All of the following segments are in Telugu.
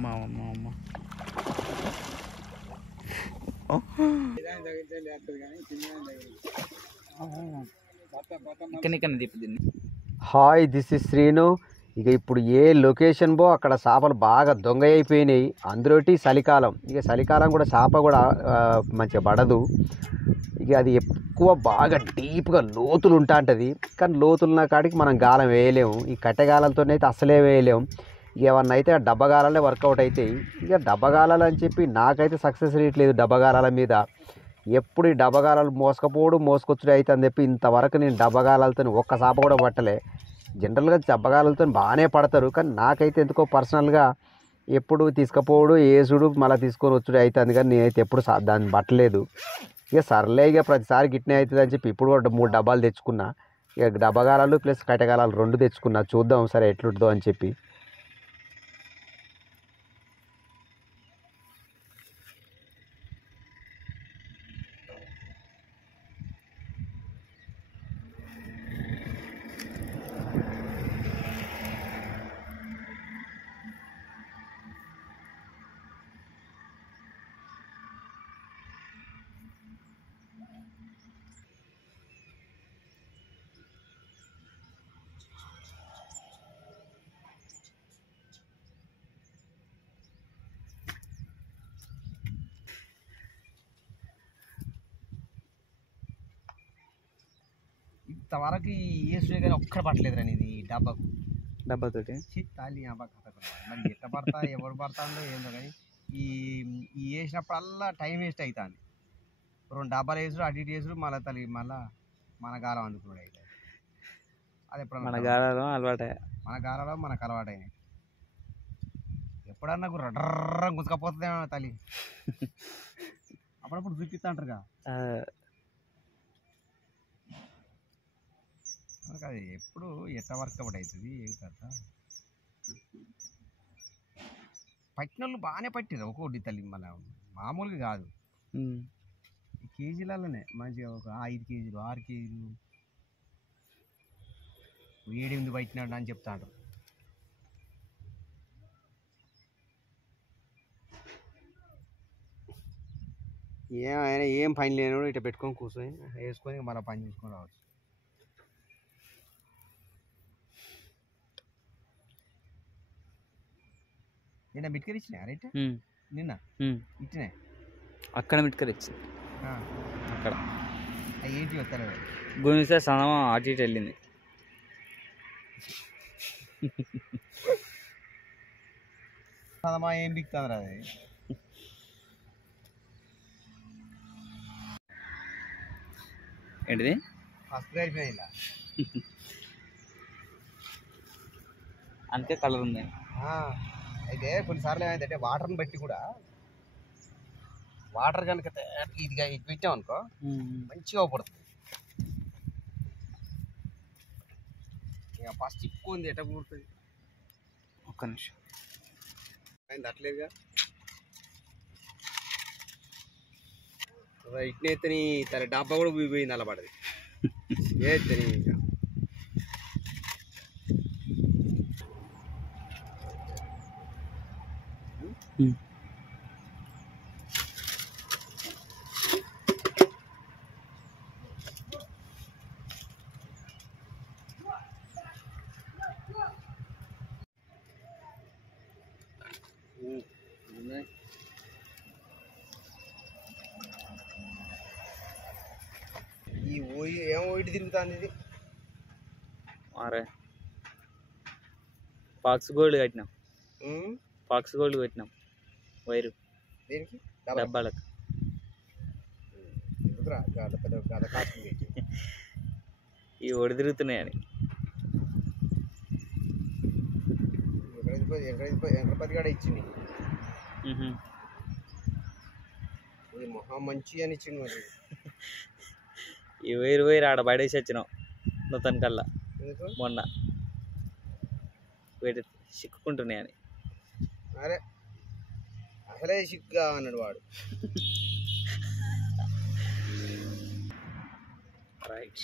అమ్మ అమ్మ అమ్మ హాయ్, దిస్ ఇస్ శ్రీను. ఇక ఇప్పుడు ఏ లొకేషన్ బో అక్కడ చేపలు బాగా దొంగ అయిపోయినాయి. అందులోటి చలికాలం, ఇక చలికాలం కూడా చేప కూడా మంచిగా పడదు. ఇక అది ఎక్కువ బాగా డీప్గా లోతులు ఉంటా ఉంటుంది. కానీ లోతులున్న కాడికి మనం గాలం వేయలేము. ఈ కట్టెగాలతో అయితే అసలే వేయలేము. ఇక ఏమన్నా అయితే ఆ డబ్బగాలనే వర్కౌట్ అవుతాయి. ఇక డబ్బగాలాలు అని చెప్పి నాకైతే సక్సెస్ రేట్లేదు డబ్బగాలాల మీద. ఎప్పుడు ఈ డబ్బగాలాలు మోసుకొచ్చుడు అయితే అని చెప్పి ఇంతవరకు నేను డబ్బగాలతో ఒక్క చేప కూడా పట్టలే. జనరల్గా డబ్బగాలతో బాగానే పడతారు, కానీ నాకైతే ఎందుకో పర్సనల్గా ఎప్పుడు తీసుకుపోవడు ఏసుడు మళ్ళీ తీసుకొని వచ్చుడు అవుతుంది. కానీ నేనైతే ఎప్పుడు దాన్ని పట్టలేదు. ఇక సర్లే, ఇక ప్రతిసారి గిట్నే అవుతుంది అని చెప్పి ఇప్పుడు కూడా 3 డబ్బాలు తెచ్చుకున్నా. ఇక డబ్బగాలాలు ప్లస్ కట్టెగాలాలు 2 తెచ్చుకున్నా. చూద్దాం సరే ఎట్లుంటుందో అని చెప్పి. ఇంతవరకు వేసుడే కానీ ఒక్కడ పట్టలేదురా నేను ఈ డబ్బాతోటి తాళి మరి ఎట్లా పడతా ఎవరు పడతాడో ఏందో కానీ ఈ వేసినప్పుడల్లా టైం వేస్ట్ అవుతుంది. 2 డబ్బాలు వేసుడు అటు ఇటు వేసుడు మళ్ళీ మన గాలం అందుకున్నాడు అయితే అది ఎప్పుడు మన గాలలో అలవాటే. మన గాలలో మనకు అలవాటైనాయి. ఎప్పుడన్నా రడ్ర గుంజుకపోతుందేమో తల్లి అప్పుడప్పుడు చూపిస్తా అంటారుగా. మనకు అది ఎప్పుడు ఎట్లా వర్కౌట్ అవుతుంది ఏం కదా. పట్టిన వాళ్ళు బాగానే పట్టిరు ఒక్కొక్కటి తల్లి, మన మామూలుగా కాదు. కేజీలలోనే మంచిగా ఒక 5 కేజీలు 6 కేజీలు 7-8 పట్టినాడు అని చెప్తాడు. ఆయన ఏం పని లేను ఇట్లా పెట్టుకొని కూర్చొని వేసుకొని మళ్ళీ పని చేసుకొని రావచ్చు. నిన్న బిట్కర్ ఇచ్చినా రైట్, నిన్న ఇచ్చినా అక్కడ మిట్కర్ ఇచ్చింది. అక్కడ ఏంటి వస్తారు గుణిస్తే సనమా అటు ఇటు వెళ్ళింది. సనమా ఏం బిక్తుంది అది. ఏంటిది ఫస్ట్ అయిపోయింది ఇలా అంతే కలర్ ఉంది. అయితే కొన్నిసార్లు ఏమైందంటే వాటర్ని బట్టి కూడా వాటర్ కనుక ఇది పెట్టామనుకో మంచిగా పడుతుంది. ఇక ఫస్ట్ ఎక్కువ ఉంది ఎట్లా కూడుతుంది. ఒక్క నిమిషం అయింది అట్లేదుగా. ఇట్నైతే తన డబ్బా కూడా పోయింది అలా పడది ఏ ఇంకా. ఈ ఏమో ఇటు తిరుగుతుంది ఇది. అరే పాక్స్ గోల్డ్ కట్టినాం, పాక్స్ గోల్డ్ కట్టినాం వైరు దేనికి డబ్బాలకు. ఇవి ఒడి తిరుగుతున్నాయని ఎంకపతి కూడా ఇచ్చింది. మొహం మంచి అని ఇచ్చింది. మరి ఈ వైరు ఆడ బయటేసి వచ్చినాం నూతన కల్లా మొన్న వీటి చిక్కుకుంటున్నాయని. అరే అసలే సిగ్గా అన్నాడు వాడు. రైట్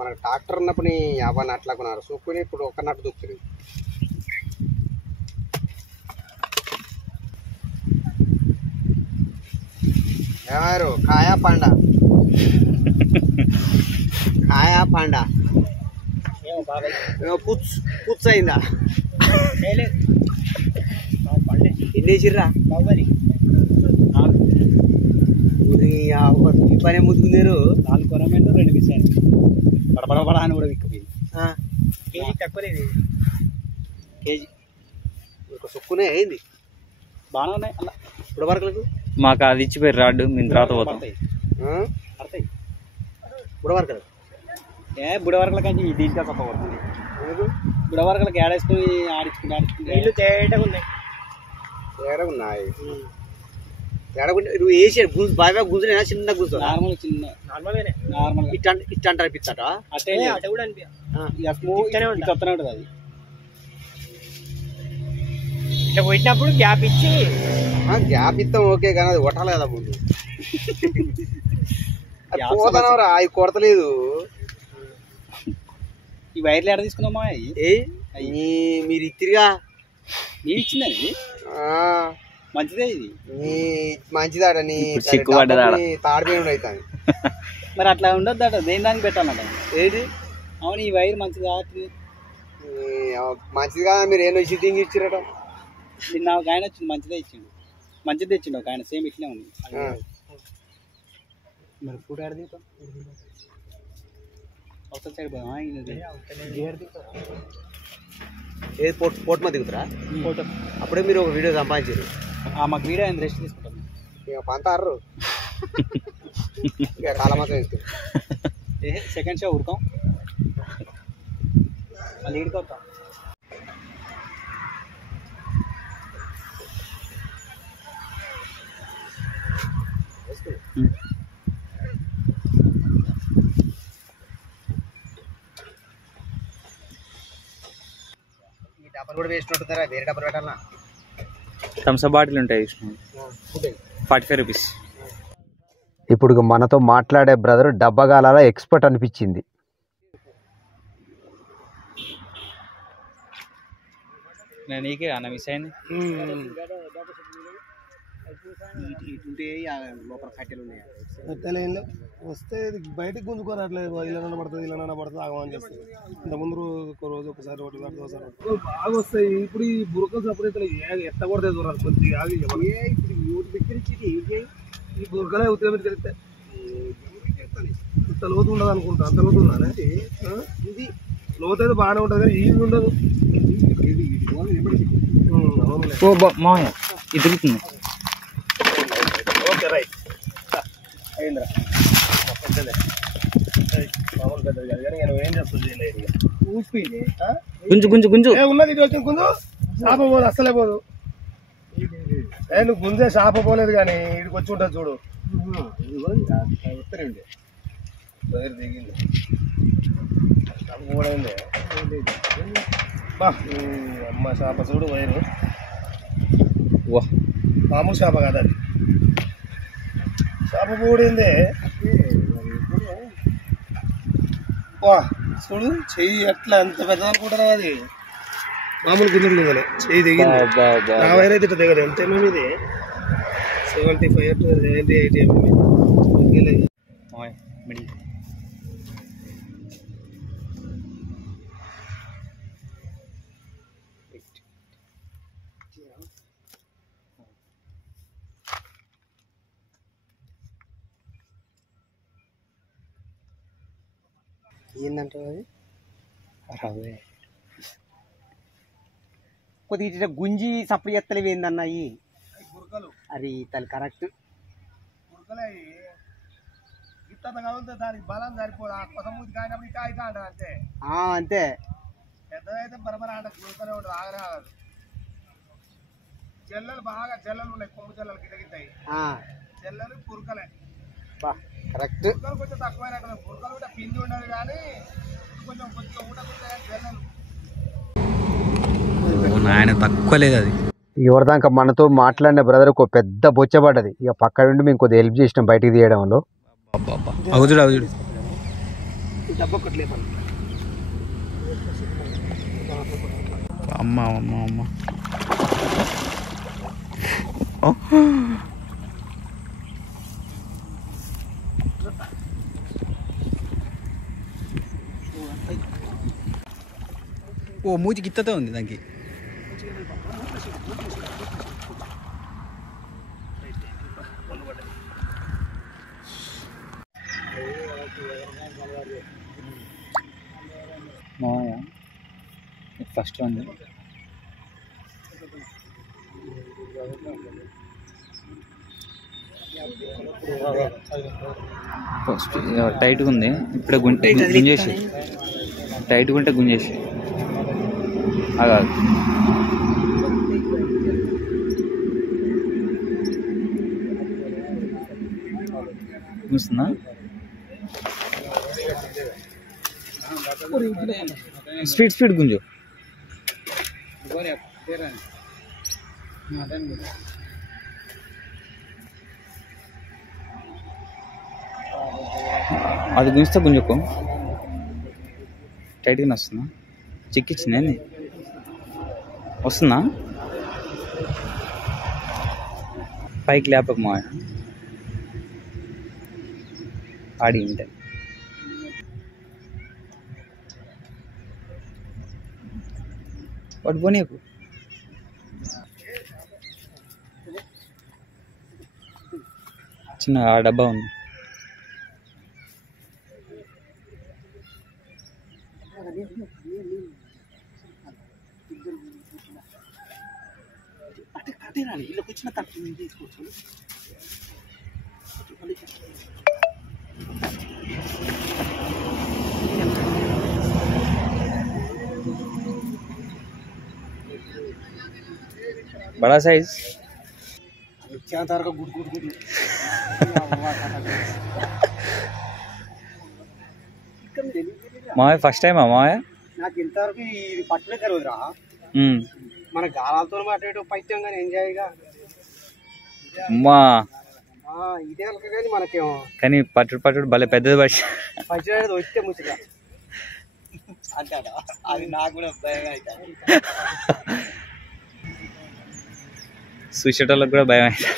మనకు ట్రాక్టర్ ఉన్నప్పుడు నీ అవన్నీ అట్లా కొన్నారు చూపుని ఇప్పుడు ఒక నట్టు దూకుతుంది ఎవరు కాయా పండ కాయా పండ పుచ్చు పుచ్చు అయిందా ఎన్ని వేసిర్రా ఈ పనే ముద్దుకున్నారు 4 కొరమేలు 2 మిసాలు పడపడ అని కూడా విక్కిపోయింది కేజీ తక్కువ లేదు కేజీ ఒక సుక్కునే అయింది బాగానే ఉన్నాయి అలా ఇప్పుడు వరకు మాకు అది ఇచ్చిపోయి రాడ్డు మేము తర్వాత పోతాం పడతాయి ఇప్పుడు వరకు బుడవరకల కంచి దీంట్లో తప్ప పడుతుంది బుడవరకలకి ఏడేసుకుని ఆడించుకుంటే నీళ్ళు తేటగా ఉన్నాయి తేడా ఉన్నాయి తేడకుంటే నువ్వు వేసి గుంజు బాగా గుంజునేనా చిన్న గుంజు నార్మల్ చిన్న నార్మల్ ఇట్ట అంటారు అనిపిస్తాట అటే అటే కూడా అనిపిస్తుంది అది ఇట్లా కొట్టినప్పుడు గ్యాప్ ఇచ్చి గ్యాప్ ఇస్తాం ఓకే కానీ అది కొట్టాలి కదా ముందు పోతానవరా అవి కొడతలేదు ఈ వైర్లు ఎక్కడ తీసుకున్నామా మీరు ఇచ్చిరిగా నేను ఇచ్చిందని మంచిదే ఇది మంచిదాడ నీ తాడిపోయి అవుతాను మరి అట్లా ఉండొద్దట దేని దానికి పెట్టాలట ఏంటి అవును ఈ వైర్ మంచిదా మంచిది కదా మీరు ఏమో సిట్టింగ్ ఇచ్చిరట నిన్న ఒక ఆయన వచ్చింది మంచిదే ఇచ్చిండు మంచిది ఇచ్చిండు ఒక ఆయన సేమ్ ఇట్లే ఉంది మరి ఫుడ్ ఆడ దీపం అవతల సైడ్ పోదాం ఏది పోట్ మా దిగుతారా ఫోటో అప్పుడే మీరు ఒక వీడియో సంపాదించారు మాకు వీడియో ఆయన రెస్ట్ తీసుకుంటాం ఇక పంతారు ఇక చాలా మాత్రం వేసుకుంటాం సెకండ్ షో ఉడకాం మళ్ళీ ఈడుకొస్తాం ఈ డబ్బులు కూడా వేసినట్టుంటారా వేరే డబ్బులు పెట్టాలన్నా థమ్స్అప్ బాటిల్ ఉంటాయి 45 రూపీస్ ఇప్పుడు మనతో మాట్లాడే బ్రదర్ డబ్బగాలలో ఎక్స్పర్ట్ అనిపించింది. నేను నీకే అన్న మిస్ అయింది. లోపల కట్టెలు ఉన్నాయి కట్టెలు వస్తే బయటకు గుంజుకోరట్లేదు. ఇలా పడుతుంది ఇలా పడుతుంది ఆగమని చేస్తుంది. ఇంతకుముందు రోజు ఒకసారి ఒకటి పడుతుంది ఒకసారి బాగా వస్తాయి. ఇప్పుడు ఈ బురకలు సపరేట్ ఎట్ట కొడతాయి చూడాలి కొద్దిగా ఈ బురకలే ఉత్తరం మీద కలిస్తే ఇంత లోతు ఉండదు అనుకుంటా. అంత లోతు ఉందా ఇది లోతు అయితే బాగానే ఉంటుంది కానీ ఈజీ ఉండదు. ఎదుగుతుంది. ఓకే రైట్ అయిందిరా మామూలు పెద్దది కాదు కానీ నేను ఏం చేస్తుంది ఊపిపోయింది. గుంజు గుంజు గుంజు ఉన్నది ఇటు వచ్చిన గుంజు చేప పోదు అస్సలే పోదు. నువ్వు గుంజే చేప పోలేదు కానీ ఇడికి వచ్చి ఉంటుంది చూడు. ఉత్తరండి వైర్ దిగింది చేప పోయింది. బా అమ్మ చేప చూడు వైరు మామూలు చేప కాదు అది చేప పోడింది. వా చూడు చెయ్యి ఎట్లా ఎంత పెద్ద అనుకుంటారా అది మామూలు గుంజలు దిగలే చెయ్యి దిగింది. నా వైర్ అయితే ఇట్లా దిగదు. ఎంత ఎంఎం ఇది 75 to 70 80 ఎంఎం. ఏంటంటే అది రవే కొద్దిగా గుంజి సప్పుడు ఎత్తలేవి ఏందన్నాయి అది తల్లి కరెక్ట్ దానికి బలం సరిపోదు. ఆ కొత్త మూతి కాయినప్పుడు ఇట్లా అయితే అంటారు అంతే. అంతే పెద్దదైతే బరబర ఆట గురుకనే ఉంటుంది ఆగనే ఆగదు. చెల్లెలు బాగా చెల్లెలు ఉన్నాయి. కొమ్ము చెల్లెలు గిటగిస్తాయి చెల్లెలు పురుకలే కరెక్ట్. పురుకలు కొంచెం తక్కువైనట్టు. పురుకలు కూడా పిండి ఉండదు కానీ కొంచెం కొద్దిగా ఊటకుంటాయి చెల్లెలు. ఆయన తక్కువ లేదు అది. ఎవరిదాకా మనతో మాట్లాడిన బ్రదర్ ఒక పెద్ద బొచ్చబడ్డది. ఇక పక్క నుండి మేము కొద్దిగా హెల్ప్ చేసినాం బయటికి తీయడంలో. అవుతుడు అవుతుడు డబ్బు ఒకటి లేపండి. అమ్మ అమ్మ అమ్మ ఓ మూతి గిత్తతో ఉంది దానికి. ఫస్ట్ వన్ ఫస్ట్ టైట్గా ఉంది. ఇప్పుడే గుంజేసి టైట్గా ఉంటే గుంజేసి అగా చూస్తుందా? స్పీడ్ గుంజు. అది గుంజితే గుంజుకో. టైట్గా వస్తుందా? చిక్కిచ్చింది వస్తుందా? పైకి లేపక మా ఆడి ఉంటే వాడు పోనీకు. చిన్న ఆ డబ్బా ఉంది. बड़ा साइज మావయ్య ఫస్ట్ టైమా మావయ్య? నాకు ఇంతవరకు ఇది పట్టులే జరుగుతురా. మన గాలాలతో అటు పైత్యం కానీ ఎంజాయ్గా అమ్మా ఇదే కానీ మనకేమో కానీ పట్టుడు భలే పెద్దది పచ్చి వస్తే ముసిగా అంటాడా? అది నాకు కూడా భయం అవుతుంది. చూసేటోళ్ళకి కూడా భయం అవుతుంది.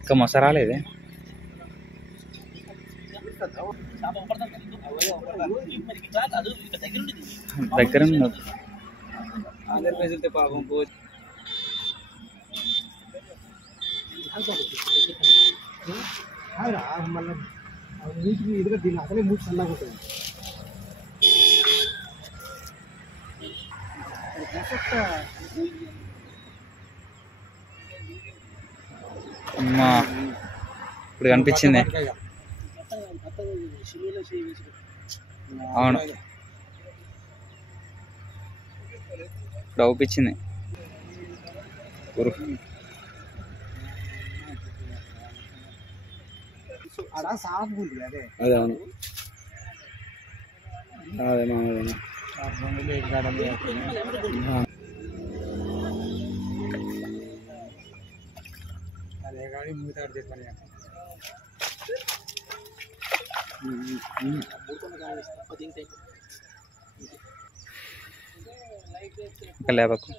ఇంకా మొస రాలేదే. దగ్గర ఉన్నది. పాపం మళ్ళీ ఎదుగా దీన్ని అసలే మూడు సన్నగా ఉంటుంది. అమ్మా ఇప్పుడు కనిపించింది. అవును ఇప్పుడు అవుపించింది. అలా సాగు ఉంది అదే. అదే అవును అదే మామూలు అదే కానీ మూతాడు చెప్పని ఇంకా లేపకు.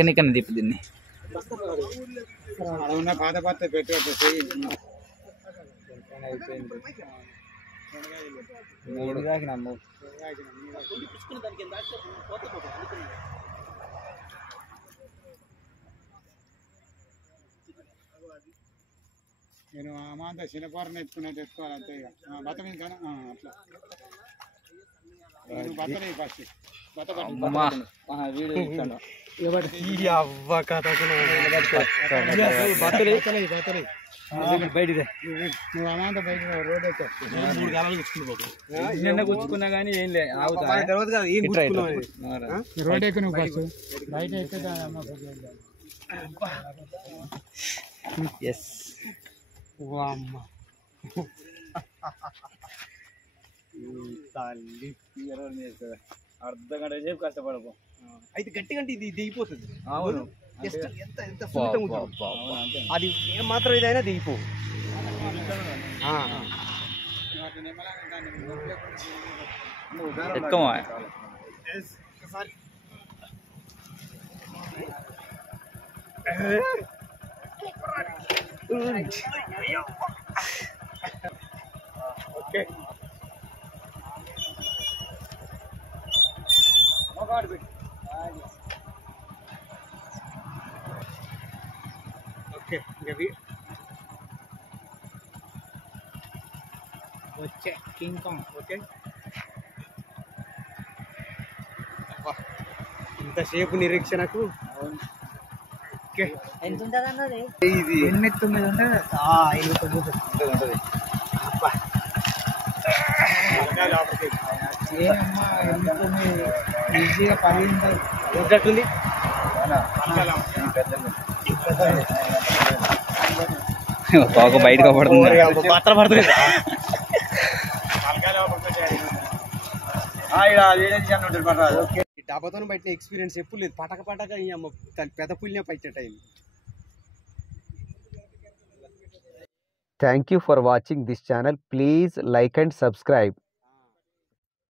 ఇక్కడ దీపు దీన్ని పాత పాత పెట్టు నేను అమాంత చిన్నపారని ఎత్తుకున్నట్టు ఎత్తుకోవాలి అంతే. ఇక బత్త మీద కానీ అట్లా బత్తలే ఫస్ట్ బత్త బయటిదే నువ్వు అమాంత బయట రోడ్ వచ్చావు 3 గాలాలు గుచ్చుకుని నిన్న గుచ్చుకున్నా కానీ ఏం లేదు తర్వాత కదా ఏం రోడ్ ఎక్కువ నువ్వు ఫస్ట్ బయట ఎక్కితే ఎస్ అమ్మ తల్లి అర్ధ గంట సేపు కష్టపడకు. అయితే గట్టిగా అంటే ఇది దిగిపోతుంది. అవును జస్ట్ ఎంత ఎంత సున్నితంగా ఉంటుంది. అది ఏం మాత్రం ఇదైనా దిగిపో. ఎత్తుకోమా ఓకే ఓకే వచ్చే కింగ్ కాంగ్. ఓకే ఇంతసేపు నిరీక్షణకు ఎంత ఉంటుంది అన్నది? ఇది 8-9 ఉంటుంది. 8-9 ఉంటుంది. ఏమమ్మా 8-9 ఈజీగా 10 ఉంటుంది. ఉన్నట్టుంది. తోక బయటకు పడుతుంది. పాత్ర పడుతుంది. డాబాతో బయట ఎక్స్పీరియన్స్ ఎప్పుడు లేదు. పటక పటక పెద్ద పుల్లినే పట్టే time. Thank you for watching this channel. Please like and subscribe.